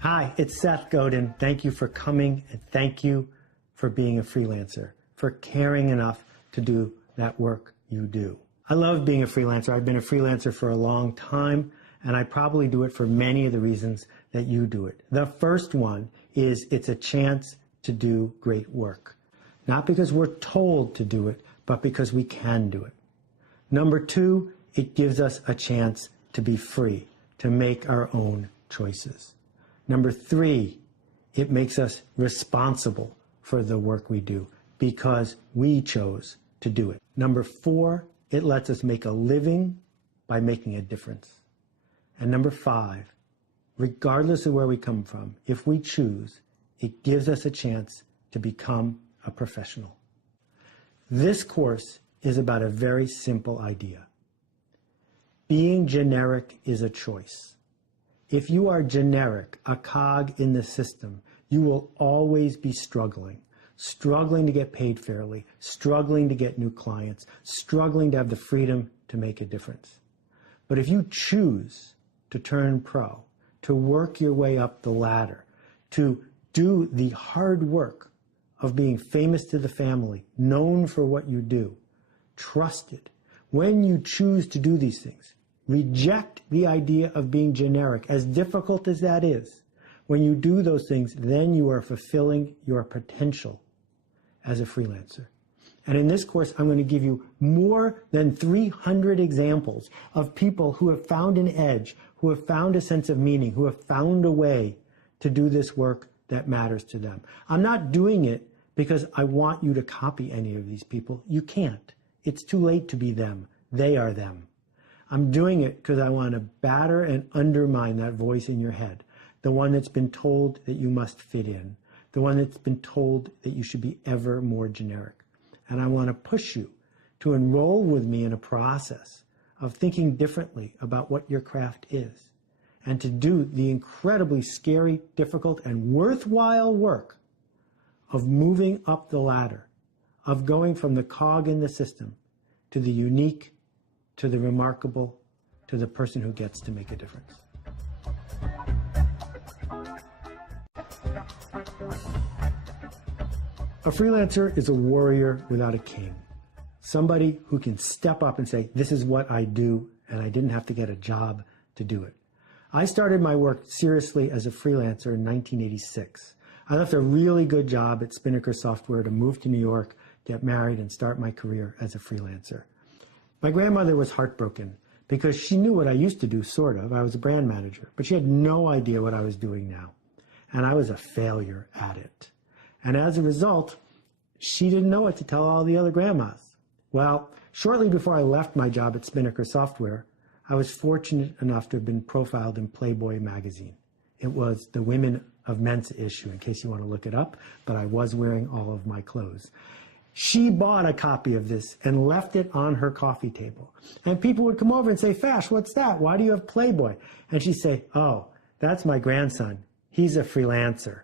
Hi, it's Seth Godin. Thank you for coming, and thank you for being a freelancer, for caring enough to do that work you do. I love being a freelancer. I've been a freelancer for a long time, and I probably do it for many of the reasons that you do it. The first one is it's a chance to do great work. Not because we're told to do it, but because we can do it. Number two, it gives us a chance to be free, to make our own choices. Number three, it makes us responsible for the work we do because we chose to do it. Number four, it lets us make a living by making a difference. And number five, regardless of where we come from, if we choose, it gives us a chance to become a professional. This course is about a very simple idea. Being generic is a choice. If you are generic, a cog in the system, you will always be struggling to get paid fairly, struggling to get new clients, struggling to have the freedom to make a difference. But if you choose to turn pro, to work your way up the ladder, to do the hard work of being famous to the family, known for what you do, trusted, when you choose to do these things, reject the idea of being generic, as difficult as that is. When you do those things, then you are fulfilling your potential as a freelancer. And in this course, I'm going to give you more than 300 examples of people who have found an edge, who have found a sense of meaning, who have found a way to do this work that matters to them. I'm not doing it because I want you to copy any of these people. You can't. It's too late to be them. They are them. I'm doing it because I want to batter and undermine that voice in your head, the one that's been told that you must fit in, the one that's been told that you should be ever more generic. And I want to push you to enroll with me in a process of thinking differently about what your craft is, and to do the incredibly scary, difficult, and worthwhile work of moving up the ladder, of going from the cog in the system to the unique, to the remarkable, to the person who gets to make a difference. A freelancer is a warrior without a king. Somebody who can step up and say, this is what I do, and I didn't have to get a job to do it. I started my work seriously as a freelancer in 1986. I left a really good job at Spinnaker Software to move to New York, get married, and start my career as a freelancer. My grandmother was heartbroken because she knew what I used to do, sort of. I was a brand manager, but she had no idea what I was doing now. And I was a failure at it. And as a result, she didn't know what to tell all the other grandmas. Well, shortly before I left my job at Spinnaker Software, I was fortunate enough to have been profiled in Playboy magazine. It was the Women of Men's issue, in case you want to look it up, but I was wearing all of my clothes. She bought a copy of this and left it on her coffee table. And people would come over and say, Fash, what's that? Why do you have Playboy? And she'd say, oh, that's my grandson. He's a freelancer.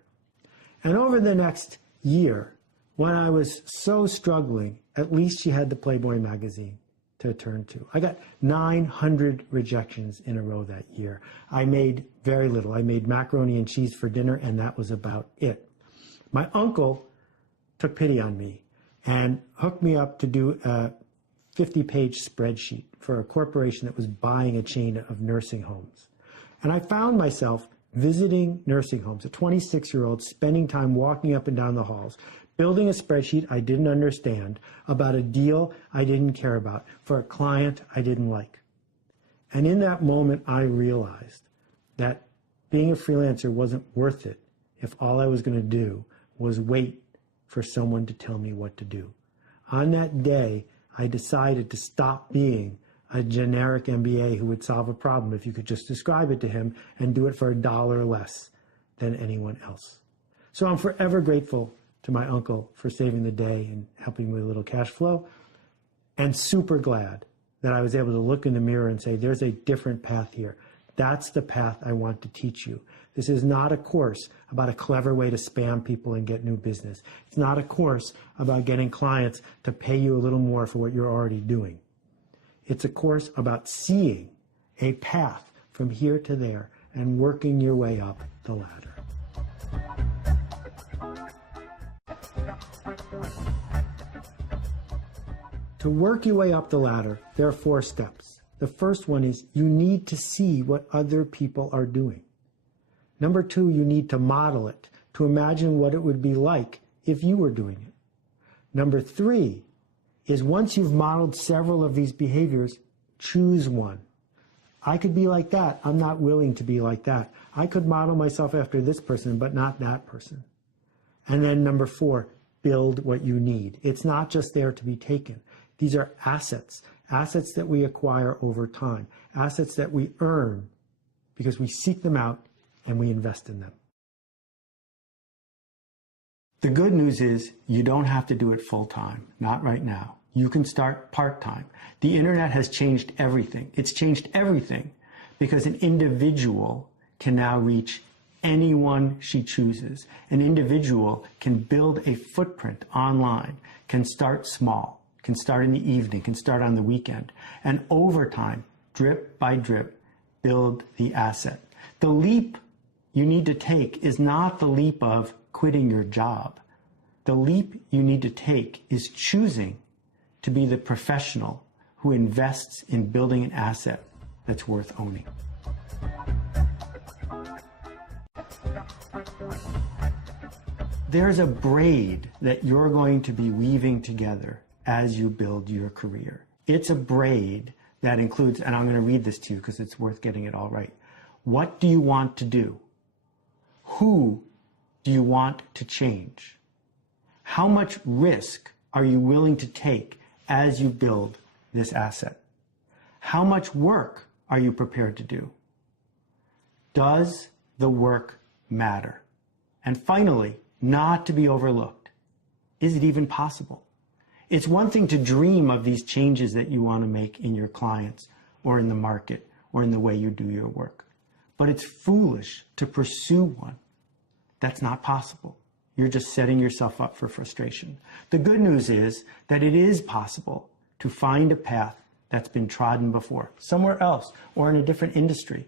And over the next year, when I was so struggling, at least she had the Playboy magazine to turn to. I got 900 rejections in a row that year. I made very little. I made macaroni and cheese for dinner, and that was about it. My uncle took pity on me and hooked me up to do a 50-page spreadsheet for a corporation that was buying a chain of nursing homes. And I found myself visiting nursing homes, a 26-year-old spending time walking up and down the halls, building a spreadsheet I didn't understand about a deal I didn't care about for a client I didn't like. And in that moment, I realized that being a freelancer wasn't worth it if all I was going to do was wait for someone to tell me what to do. On that day, I decided to stop being a generic MBA who would solve a problem if you could just describe it to him and do it for $1 less than anyone else. So I'm forever grateful to my uncle for saving the day and helping with a little cash flow, and super glad that I was able to look in the mirror and say, there's a different path here. That's the path I want to teach you. This is not a course about a clever way to spam people and get new business. It's not a course about getting clients to pay you a little more for what you're already doing. It's a course about seeing a path from here to there and working your way up the ladder. To work your way up the ladder, there are 4 steps. The first one is you need to see what other people are doing. Number 2, you need to model it, to imagine what it would be like if you were doing it. Number 3 is once you've modeled several of these behaviors, choose one. I could be like that. I'm not willing to be like that. I could model myself after this person, but not that person. And then number 4, build what you need. It's not just there to be taken. These are assets, assets that we acquire over time, assets that we earn because we seek them out and we invest in them. The good news is you don't have to do it full time, not right now. You can start part-time. The internet has changed everything. It's changed everything because an individual can now reach anyone she chooses. An individual can build a footprint online, can start small, can start in the evening, can start on the weekend, and over time, drip by drip, build the asset. The leap you need to take is not the leap of quitting your job. The leap you need to take is choosing to be the professional who invests in building an asset that's worth owning. There's a braid that you're going to be weaving together as you build your career. It's a braid that includes, and I'm going to read this to you because it's worth getting it all right. What do you want to do? Who do you want to change? How much risk are you willing to take as you build this asset? How much work are you prepared to do? Does the work matter? And finally, not to be overlooked, is it even possible? It's one thing to dream of these changes that you want to make in your clients or in the market or in the way you do your work. But it's foolish to pursue one that's not possible. You're just setting yourself up for frustration. The good news is that it is possible to find a path that's been trodden before, somewhere else or in a different industry.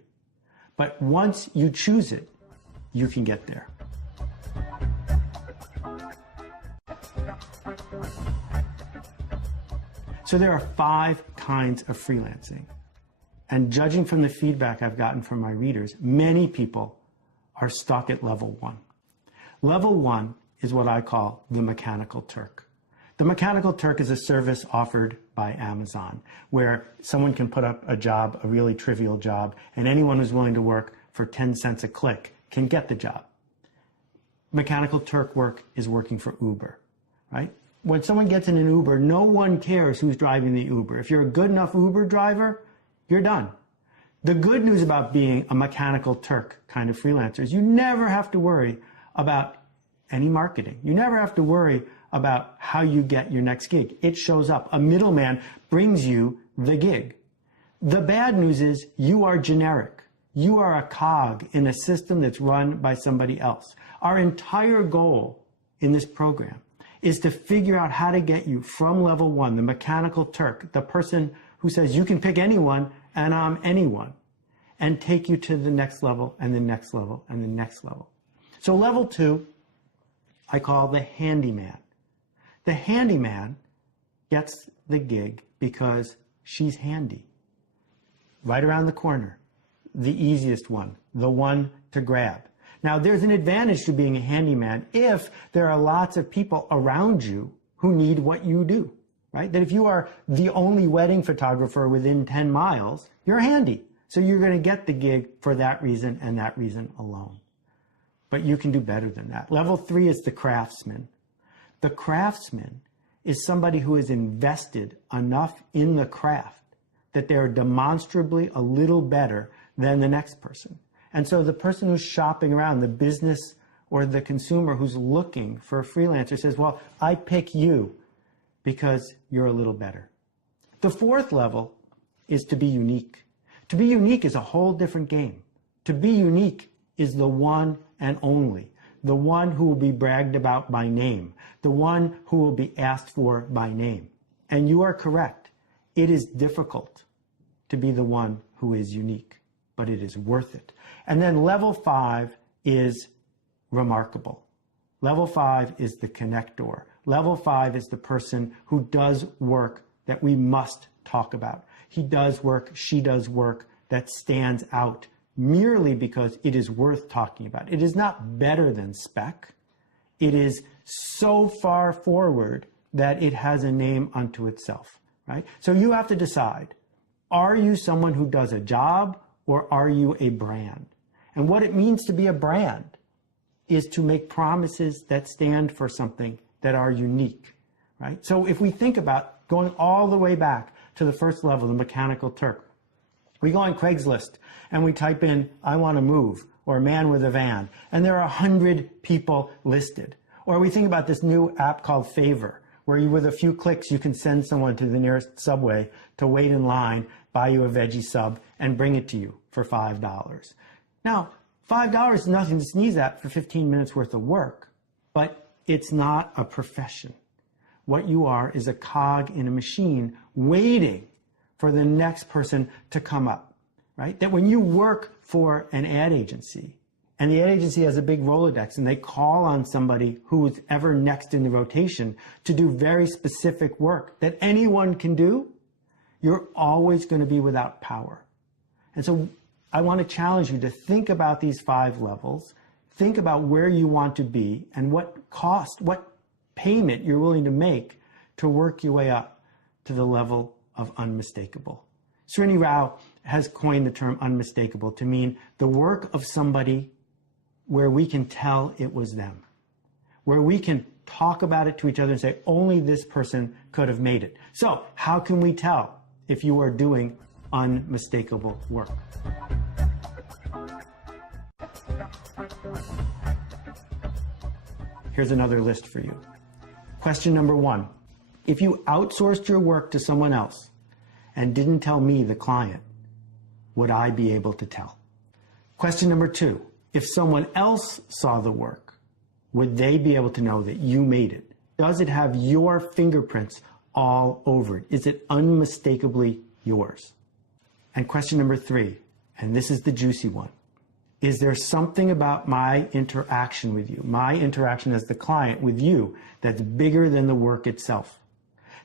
But once you choose it, you can get there. So there are 5 kinds of freelancing. And judging from the feedback I've gotten from my readers, many people are stuck at level 1. Level 1 is what I call the Mechanical Turk. The Mechanical Turk is a service offered by Amazon where someone can put up a job, a really trivial job, and anyone who's willing to work for 10 cents a click can get the job. Mechanical Turk work is working for Uber, right? When someone gets in an Uber, no one cares who's driving the Uber. If you're a good enough Uber driver, you're done. The good news about being a Mechanical Turk kind of freelancer is you never have to worry about any marketing. You never have to worry about how you get your next gig. It shows up. A middleman brings you the gig. The bad news is you are generic. You are a cog in a system that's run by somebody else. Our entire goal in this program is to figure out how to get you from level 1, the Mechanical Turk, the person who says you can pick anyone and I'm anyone, and take you to the next level and the next level and the next level. So level 2, I call the handyman. The handyman gets the gig because she's handy. Right around the corner, the easiest one, the one to grab. Now, there's an advantage to being a handyman if there are lots of people around you who need what you do, right? That if you are the only wedding photographer within 10 miles, you're handy. So you're going to get the gig for that reason and that reason alone. But you can do better than that. Level 3 is the craftsman. The craftsman is somebody who is invested enough in the craft that they're demonstrably a little better than the next person. And so the person who's shopping around, the business or the consumer who's looking for a freelancer says, well, I pick you because you're a little better. The 4th level is to be unique. To be unique is a whole different game. To be unique is the one and only, the one who will be bragged about by name, the one who will be asked for by name. And you are correct. It is difficult to be the one who is unique, but it is worth it. And then level 5 is remarkable. Level 5 is the connector. Level 5 is the person who does work that we must talk about. He does work, she does work that stands out merely because it is worth talking about. It is not better than spec. It is so far forward that it has a name unto itself, right? So you have to decide, are you someone who does a job or are you a brand? And what it means to be a brand is to make promises that stand for something that are unique, right? So if we think about going all the way back to the first level, the mechanical Turk, we go on Craigslist and we type in, I want to move, or man with a van, and there are 100 people listed. Or we think about this new app called Favor, where with a few clicks, you can send someone to the nearest Subway to wait in line, buy you a veggie sub, and bring it to you for $5. Now, $5 is nothing to sneeze at for 15 minutes worth of work, but it's not a profession. What you are is a cog in a machine waiting for the next person to come up, right? That when you work for an ad agency, and the ad agency has a big Rolodex, and they call on somebody who's ever next in the rotation to do very specific work that anyone can do, you're always going to be without power. And so I want to challenge you to think about these 5 levels, think about where you want to be and what cost, what payment you're willing to make to work your way up to the level of unmistakable. Srini Rao has coined the term unmistakable to mean the work of somebody where we can tell it was them, where we can talk about it to each other and say, only this person could have made it. So how can we tell if you are doing unmistakable work? Here's another list for you. Question number 1. If you outsourced your work to someone else and didn't tell me, the client, would I be able to tell? Question number 2. If someone else saw the work, would they be able to know that you made it? Does it have your fingerprints all over it? Is it unmistakably yours? And question number 3, and this is the juicy one. Is there something about my interaction with you, my interaction as the client with you, that's bigger than the work itself?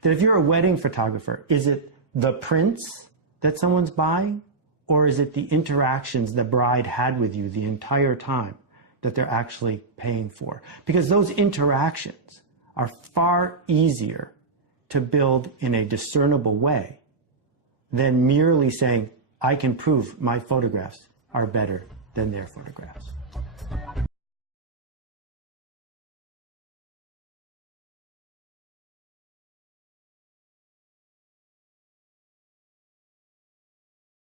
That if you're a wedding photographer, is it the prints that someone's buying? Or is it the interactions the bride had with you the entire time that they're actually paying for? Because those interactions are far easier to build in a discernible way than merely saying, I can prove my photographs are better than their photographs.